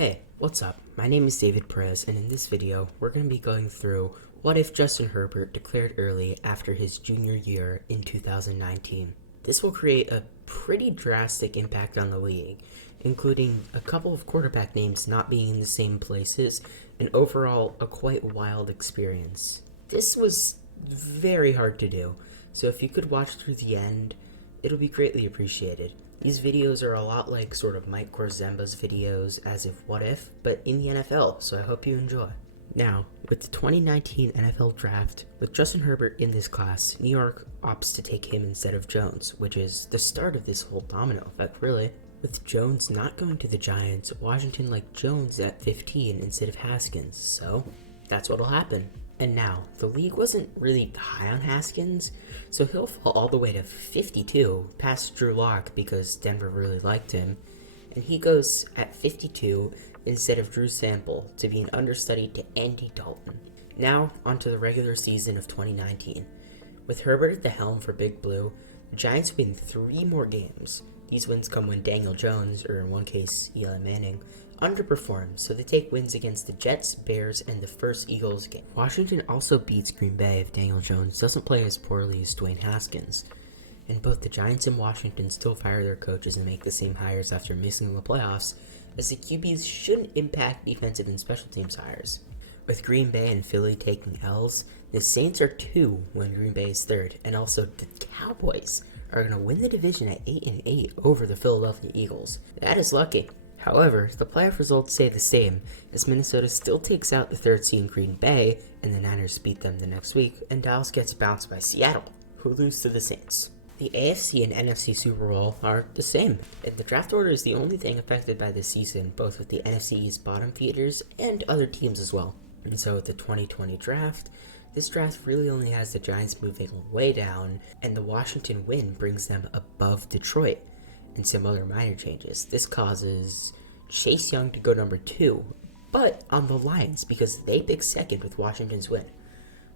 Hey, what's up? My name is David Perez, and in this video, we're going to be going through what if Justin Herbert declared early after his junior year in 2019. This will create a pretty drastic impact on the league, including a couple of quarterback names not being in the same places, and overall a quite wild experience. This was very hard to do, so if you could watch through the end, it'll be greatly appreciated. These videos are a lot like sort of Mike Korzemba's videos as if what if, but in the NFL, so I hope you enjoy. Now, with the 2019 NFL Draft, with Justin Herbert in this class, New York opts to take him instead of Jones, which is the start of this whole domino effect, really. With Jones not going to the Giants, Washington liked Jones at 15 instead of Haskins, so that's what'll happen. And now, the league wasn't really high on Haskins, so he'll fall all the way to 52, past Drew Lock because Denver really liked him, and he goes at 52 instead of Drew Sample to be an understudy to Andy Dalton. Now, onto the regular season of 2019. With Herbert at the helm for Big Blue, the Giants win 3 more games. These wins come when Daniel Jones, or in one case, Eli Manning, underperforms, so they take wins against the Jets, Bears, and the first Eagles game. Washington also beats Green Bay if Daniel Jones doesn't play as poorly as Dwayne Haskins. And both the Giants and Washington still fire their coaches and make the same hires after missing the playoffs, as the QBs shouldn't impact defensive and special teams hires. With Green Bay and Philly taking L's, the Saints are 2 when Green Bay is 3rd, and also the Cowboys are going to win the division at 8-8 over the Philadelphia Eagles. That is lucky. However, the playoff results stay the same, as Minnesota still takes out the 3rd seed Green Bay, and the Niners beat them the next week, and Dallas gets bounced by Seattle, who lose to the Saints. The AFC and NFC Super Bowl are the same, and the draft order is the only thing affected by this season, both with the NFC East bottom feeders and other teams as well. And so with the 2020 draft, this draft really only has the Giants moving way down, and the Washington win brings them above Detroit, and some other minor changes. This causes Chase Young to go number 2, but on the Lions because they pick 2nd with Washington's win.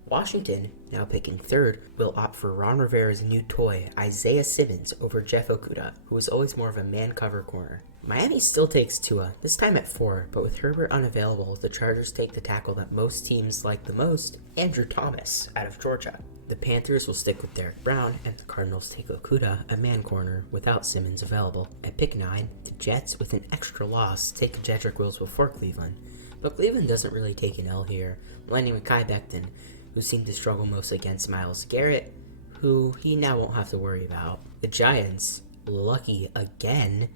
Washington, now picking 3rd, will opt for Ron Rivera's new toy, Isaiah Simmons, over Jeff Okudah, who was always more of a man-cover corner. Miami still takes Tua, this time at 4, but with Herbert unavailable, the Chargers take the tackle that most teams like the most, Andrew Thomas, out of Georgia. The Panthers will stick with Derek Brown, and the Cardinals take Okudah, a man corner, without Simmons available. At pick 9, the Jets, with an extra loss, take Jedrick Wills before Cleveland. But Cleveland doesn't really take an L here, landing with Kai Becton, who seemed to struggle most against Myles Garrett, who he now won't have to worry about. The Giants, lucky again,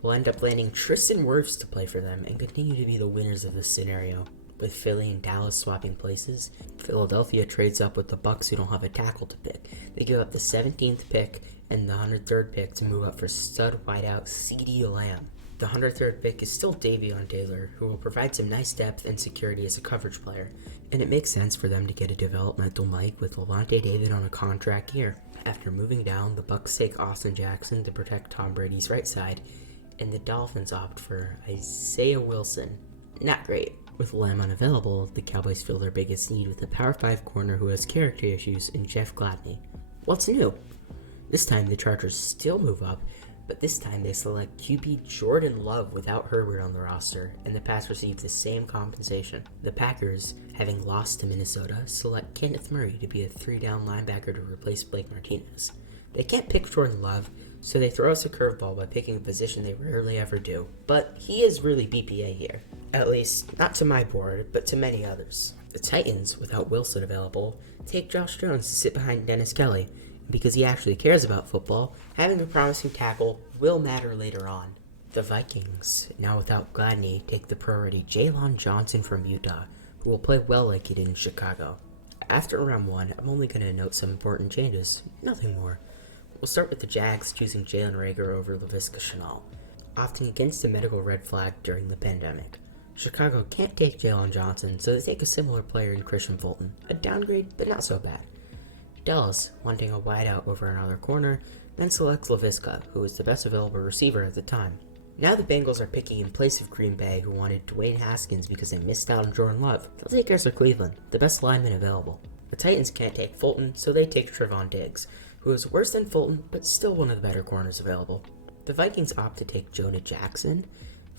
will end up landing Tristan Wirfs to play for them and continue to be the winners of this scenario. With Philly and Dallas swapping places, Philadelphia trades up with the Bucs who don't have a tackle to pick. They give up the 17th pick and the 103rd pick to move up for stud wideout CeeDee Lamb. The 103rd pick is still Davion Taylor, who will provide some nice depth and security as a coverage player, and it makes sense for them to get a developmental Mike with Lavonte David on a contract year. After moving down, the Bucs take Austin Jackson to protect Tom Brady's right side, and the Dolphins opt for Isaiah Wilson. Not great. With Lamb unavailable, the Cowboys fill their biggest need with a Power 5 corner who has character issues in Jeff Gladney. What's new? This time the Chargers still move up, but this time they select QB Jordan Love without Herbert on the roster, and the Pats receive the same compensation. The Packers, having lost to Minnesota, select Kenneth Murray to be a 3-down linebacker to replace Blake Martinez. They can't pick Jordan Love, so they throw us a curveball by picking a position they rarely ever do. But he is really BPA here. At least, not to my board, but to many others. The Titans, without Wilson available, take Josh Jones to sit behind Dennis Kelly. And because he actually cares about football, having a promising tackle will matter later on. The Vikings, now without Gladney, take the priority Jaylon Johnson from Utah, who will play well like he did in Chicago. After round 1, I'm only going to note some important changes, nothing more. We'll start with the Jags choosing Jalen Reagor over Laviska Shenault, opting against a medical red flag during the pandemic. Chicago can't take Jaylon Johnson, so they take a similar player in Christian Fulton. A downgrade, but not so bad. Dallas, wanting a wideout over another corner, then selects Laviska, who was the best available receiver at the time. Now the Bengals are picking in place of Green Bay, who wanted Dwayne Haskins because they missed out on Jordan Love. They'll take Ezra Cleveland, the best lineman available. The Titans can't take Fulton, so they take Trevon Diggs, who is worse than Fulton, but still one of the better corners available. The Vikings opt to take Jonah Jackson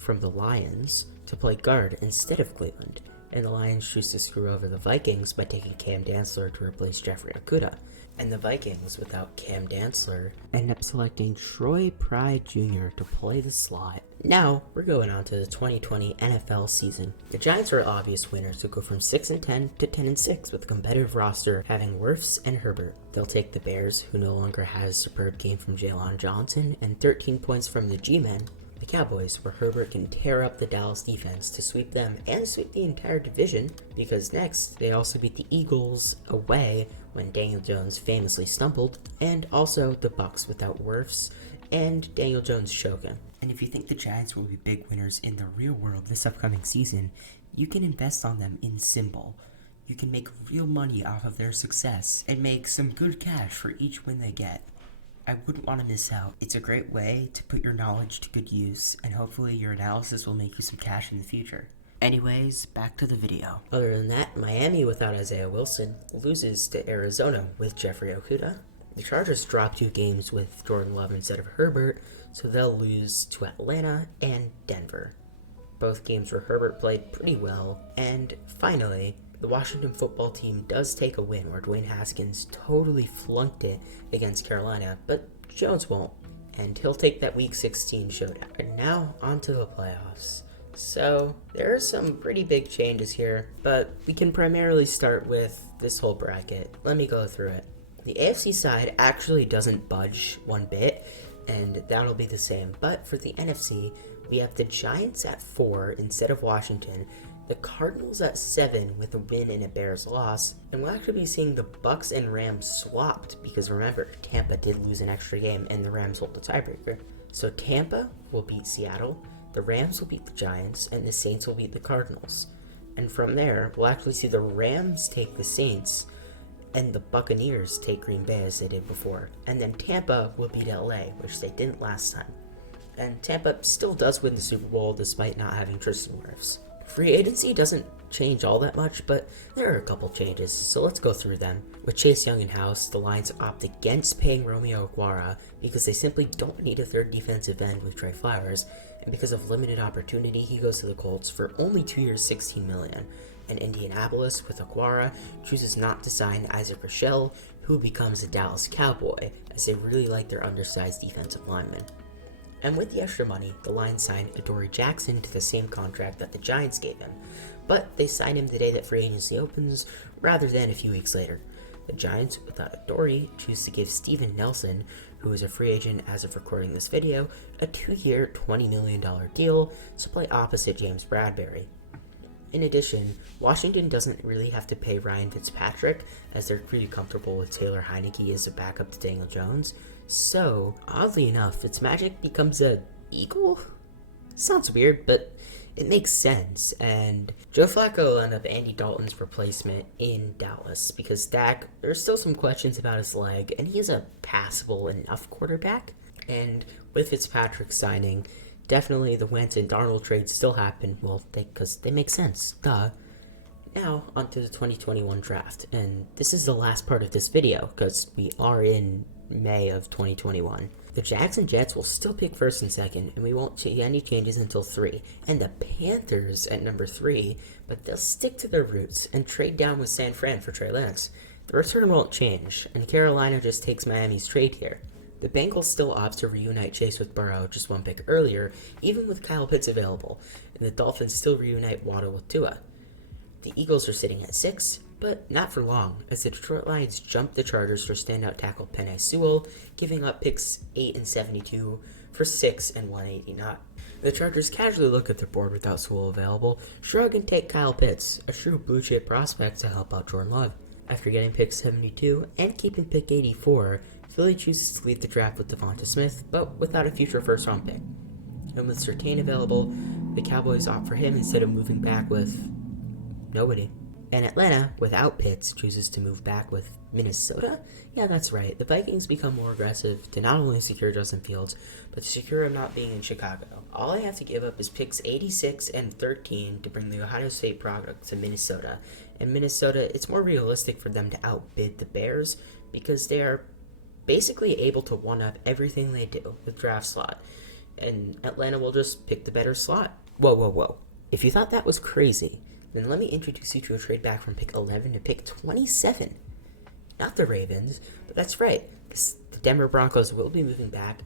from the Lions to play guard instead of Cleveland, and the Lions choose to screw over the Vikings by taking Cam Dantzler to replace Jeffrey Okudah. And the Vikings, without Cam Dantzler, end up selecting Troy Pride Jr. to play the slot. Now, we're going on to the 2020 NFL season. The Giants are obvious winners to go from 6-10 to 10-6 with a competitive roster having Wirfs and Herbert. They'll take the Bears, who no longer has a superb game from Jaylon Johnson, and 13 points from the G-Men. The Cowboys, where Herbert can tear up the Dallas defense to sweep them and sweep the entire division, because next, they also beat the Eagles away when Daniel Jones famously stumbled, and also the Bucs without Wirfs and Daniel Jones choking. And if you think the Giants will be big winners in the real world this upcoming season, you can invest on them in Symbol. You can make real money off of their success and make some good cash for each win they get. I wouldn't want to miss out. It's a great way to put your knowledge to good use, and hopefully your analysis will make you some cash in the future. Anyways, back to the video. Other than that, Miami without Isaiah Wilson loses to Arizona with Jeffrey Okudah. The Chargers drop 2 games with Jordan Love instead of Herbert, so they'll lose to Atlanta and Denver. Both games where Herbert played pretty well. And finally, the Washington football team does take a win where Dwayne Haskins totally flunked it against Carolina, but Jones won't, and he'll take that Week 16 showdown. And now, on to the playoffs. So, there are some pretty big changes here, but we can primarily start with this whole bracket. Let me go through it. The AFC side actually doesn't budge one bit, and that'll be the same. But for the NFC, we have the Giants at 4 instead of Washington, the Cardinals at 7 with a win and a Bears loss, and we'll actually be seeing the Bucs and Rams swapped because remember, Tampa did lose an extra game and the Rams hold the tiebreaker. So Tampa will beat Seattle, the Rams will beat the Giants, and the Saints will beat the Cardinals. And from there, we'll actually see the Rams take the Saints, and the Buccaneers take Green Bay as they did before. And then Tampa will beat LA, which they didn't last time. And Tampa still does win the Super Bowl despite not having Tristan Wirfs. Free agency doesn't change all that much, but there are a couple changes, so let's go through them. With Chase Young in-house, the Lions opt against paying Romeo Okwara because they simply don't need a third defensive end with Trey Flowers, and because of limited opportunity, he goes to the Colts for only 2 years, $16 million. And Indianapolis, with Okwara, chooses not to sign Isaac Rochelle, who becomes a Dallas Cowboy, as they really like their undersized defensive lineman. And with the extra money, the Lions signed Adoree Jackson to the same contract that the Giants gave him, but they signed him the day that free agency opens, rather than a few weeks later. The Giants, without Adoree, choose to give Steven Nelson, who is a free agent as of recording this video, a 2-year, $20 million deal to play opposite James Bradberry. In addition, Washington doesn't really have to pay Ryan Fitzpatrick, as they're pretty comfortable with Taylor Heineke as a backup to Daniel Jones. So, oddly enough, Fitzmagic becomes a Eagle? Sounds weird, but it makes sense. And Joe Flacco will end up Andy Dalton's replacement in Dallas because Dak, there's still some questions about his leg, and he's a passable enough quarterback. And with Fitzpatrick signing, definitely the Wentz and Darnold trades still happen, well, because they make sense, duh. Now, onto the 2021 draft, and this is the last part of this video, because we are in May of 2021. The Jags and Jets will still pick first and second, and we won't see any changes until 3. And the Panthers at number 3, but they'll stick to their roots and trade down with San Fran for Trey Lance. The return won't change, and Carolina just takes Miami's trade here. The Bengals still opts to reunite Chase with Burrow just one pick earlier, even with Kyle Pitts available, and the Dolphins still reunite Waddle with Tua. The Eagles are sitting at 6, but not for long, as the Detroit Lions jump the Chargers for standout tackle Penei Sewell, giving up picks 8 and 72 for 6 and 189. The Chargers casually look at their board without Sewell available, shrug and take Kyle Pitts, a true blue chip prospect to help out Jordan Love. After getting pick 72 and keeping pick 84, Philly chooses to lead the draft with Devonta Smith, but without a future first-round pick. And with Surtain available, the Cowboys opt for him instead of moving back with nobody. And Atlanta, without Pitts, chooses to move back with Minnesota? Yeah, that's right. The Vikings become more aggressive to not only secure Justin Fields, but to secure him not being in Chicago. All I have to give up is picks 86 and 13 to bring the Ohio State product to Minnesota. And Minnesota, it's more realistic for them to outbid the Bears because they are basically able to one-up everything they do with draft slot. And Atlanta will just pick the better slot. Whoa, whoa, whoa. If you thought that was crazy, then let me introduce you to a trade back from pick 11 to pick 27. Not the Ravens, but that's right, because the Denver Broncos will be moving back,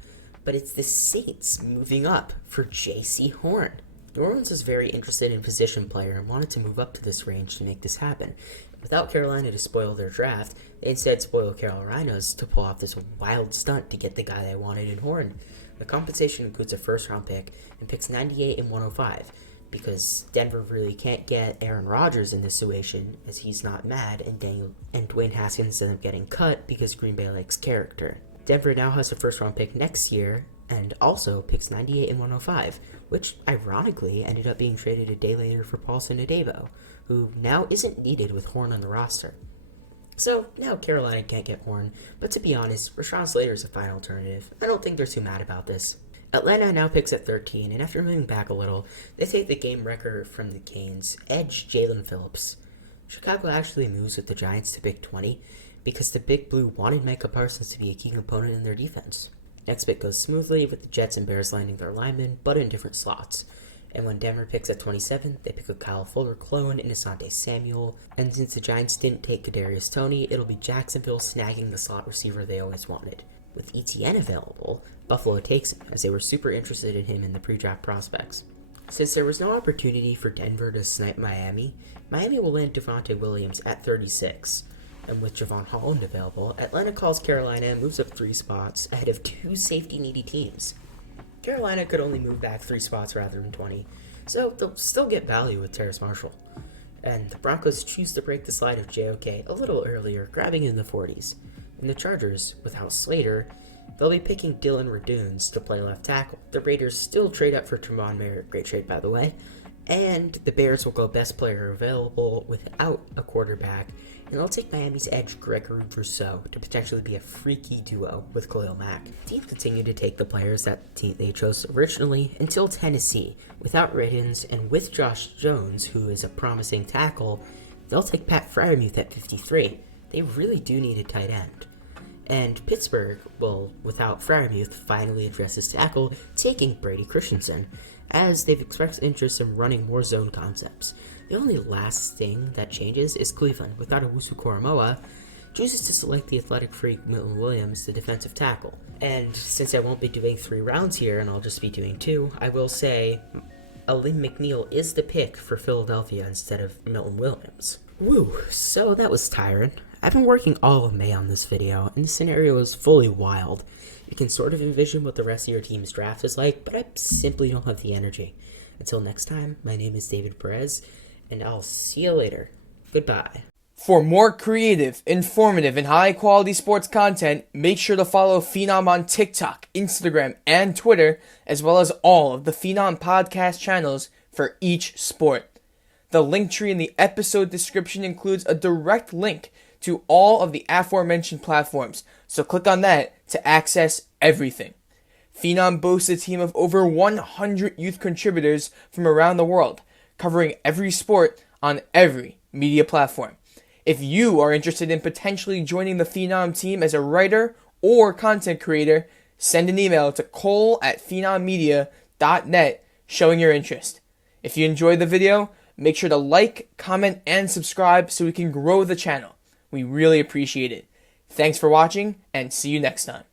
but it's the Saints moving up for J.C. Horn. New Orleans is very interested in position player and wanted to move up to this range to make this happen. Without Carolina to spoil their draft, they instead spoiled Carolina's to pull off this wild stunt to get the guy they wanted in Horn. The compensation includes a first-round pick and picks 98 and 105, because Denver really can't get Aaron Rodgers in this situation, as he's not mad, and Dwayne Haskins ends up getting cut because Green Bay likes character. Denver now has a first-round pick next year, and also picks 98 and 105, which ironically ended up being traded a day later for Paulson Adebo, who now isn't needed with Horn on the roster. So now Carolina can't get Horn, but to be honest, Rashawn Slater is a fine alternative. I don't think they're too mad about this. Atlanta now picks at 13, and after moving back a little, they take the game record from the Canes, edge Jalen Phillips. Chicago actually moves with the Giants to pick 20, because the Big Blue wanted Micah Parsons to be a key component in their defense. Next pick goes smoothly, with the Jets and Bears landing their linemen, but in different slots. And when Denver picks at 27, they pick a Kyle Fuller clone in Asante Samuel, and since the Giants didn't take Kadarius Toney, it'll be Jacksonville snagging the slot receiver they always wanted. With ETN available, Buffalo takes him, as they were super interested in him in the pre-draft prospects. Since there was no opportunity for Denver to snipe Miami will land Devontae Williams at 36. And with Javon Holland available, Atlanta calls Carolina and moves up 3 spots ahead of 2 safety-needy teams. Carolina could only move back 3 spots rather than 20, so they'll still get value with Terrace Marshall. And the Broncos choose to break the slide of JOK a little earlier, grabbing in the 40s. And the Chargers, without Slater, they'll be picking Dylan Radunes to play left tackle. The Raiders still trade up for Tremont Merritt, great trade by the way, and the Bears will go best player available without a quarterback, and they'll take Miami's edge Gregory Rousseau to potentially be a freaky duo with Khalil Mack. Teams continue to take the players that they chose originally until Tennessee. Without Riddens and with Josh Jones, who is a promising tackle, they'll take Pat Freiermuth at 53. They really do need a tight end. And Pittsburgh will, without Freiermuth, finally address his tackle, taking Brady Christensen, as they've expressed interest in running more zone concepts. The only last thing that changes is Cleveland, without Owusu Koramoah, chooses to select the athletic freak Milton Williams, the defensive tackle. And since I won't be doing 3 rounds here, and I'll just be doing 2, I will say Alim McNeil is the pick for Philadelphia instead of Milton Williams. Woo, so that was tiring. I've been working all of May on this video, and the scenario is fully wild. You can sort of envision what the rest of your team's draft is like, but I simply don't have the energy. Until next time, my name is David Perez, and I'll see you later. Goodbye. For more creative, informative, and high-quality sports content, make sure to follow Phenom on TikTok, Instagram, and Twitter, as well as all of the Phenom podcast channels for each sport. The link tree in the episode description includes a direct link to all of the aforementioned platforms, so click on that to access everything. Phenom boasts a team of over 100 youth contributors from around the world, covering every sport on every media platform. If you are interested in potentially joining the Phenom team as a writer or content creator, send an email to cole@phenommedia.net showing your interest. If you enjoyed the video, make sure to like, comment, and subscribe so we can grow the channel. We really appreciate it. Thanks for watching, and see you next time.